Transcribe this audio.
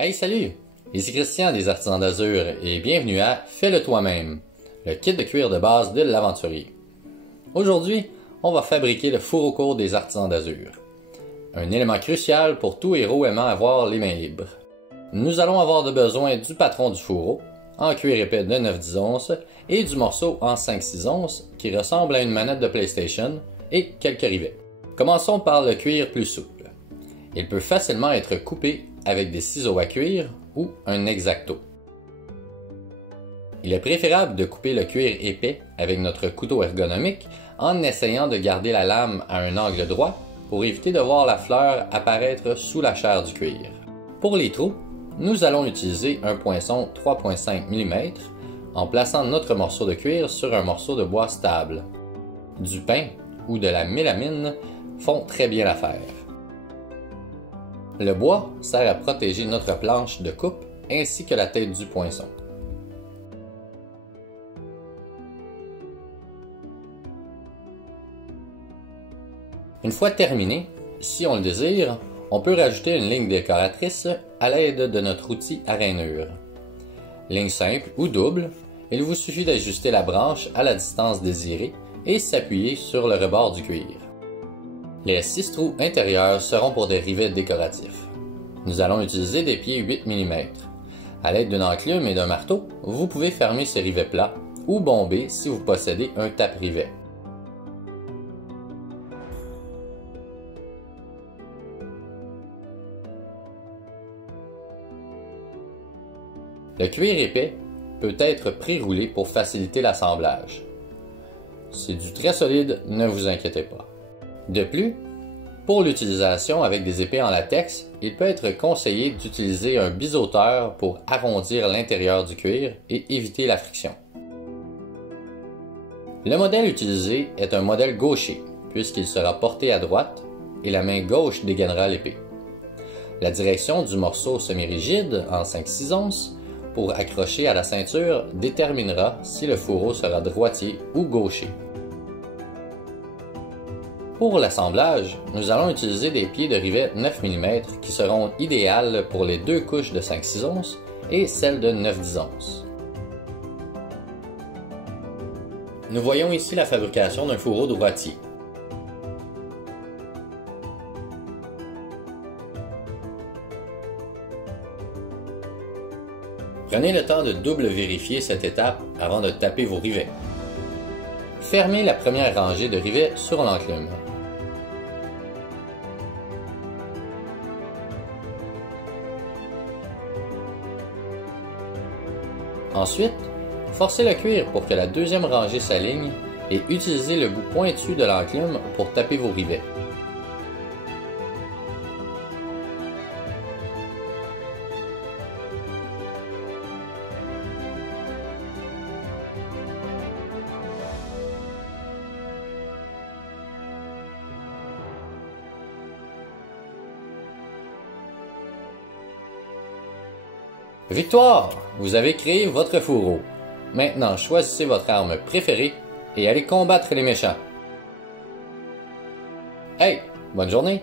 Hey salut! Ici Christian des Artisans d'Azur et bienvenue à Fais-le toi-même, le kit de cuir de base de l'aventurier. Aujourd'hui, on va fabriquer le fourreau court des Artisans d'Azur. Un élément crucial pour tout héros aimant avoir les mains libres. Nous allons avoir besoin du patron du fourreau, en cuir épais de 9-10 onces, et du morceau en 5-6 onces qui ressemble à une manette de PlayStation, et quelques rivets. Commençons par le cuir plus souple. Il peut facilement être coupé avec des ciseaux à cuir ou un X-Acto. Il est préférable de couper le cuir épais avec notre couteau ergonomique en essayant de garder la lame à un angle droit pour éviter de voir la fleur apparaître sous la chair du cuir. Pour les trous, nous allons utiliser un poinçon 3,5 mm en plaçant notre morceau de cuir sur un morceau de bois stable. Du pain ou de la mélamine font très bien l'affaire. Le bois sert à protéger notre planche de coupe ainsi que la tête du poinçon. Une fois terminé, si on le désire, on peut rajouter une ligne décoratrice à l'aide de notre outil à rainure. Ligne simple ou double, il vous suffit d'ajuster la branche à la distance désirée et s'appuyer sur le rebord du cuir. Les 6 trous intérieurs seront pour des rivets décoratifs. Nous allons utiliser des pieds 8 mm. À l'aide d'une enclume et d'un marteau, vous pouvez fermer ces rivets plats ou bomber si vous possédez un tape-rivet. Le cuir épais peut être pré-roulé pour faciliter l'assemblage. C'est du très solide, ne vous inquiétez pas. De plus, pour l'utilisation avec des épées en latex, il peut être conseillé d'utiliser un biseauteur pour arrondir l'intérieur du cuir et éviter la friction. Le modèle utilisé est un modèle gaucher, puisqu'il sera porté à droite et la main gauche dégainera l'épée. La direction du morceau semi-rigide en 5-6 onces pour accrocher à la ceinture déterminera si le fourreau sera droitier ou gaucher. Pour l'assemblage, nous allons utiliser des pieds de rivet 9 mm qui seront idéales pour les 2 couches de 5-6 onces et celles de 9-10 onces. Nous voyons ici la fabrication d'un fourreau droitier. Prenez le temps de double vérifier cette étape avant de taper vos rivets. Fermez la première rangée de rivets sur l'enclume. Ensuite, forcez le cuir pour que la deuxième rangée s'aligne et utilisez le bout pointu de l'enclume pour taper vos rivets. Victoire! Vous avez créé votre fourreau. Maintenant, choisissez votre arme préférée et allez combattre les méchants. Hey! Bonne journée!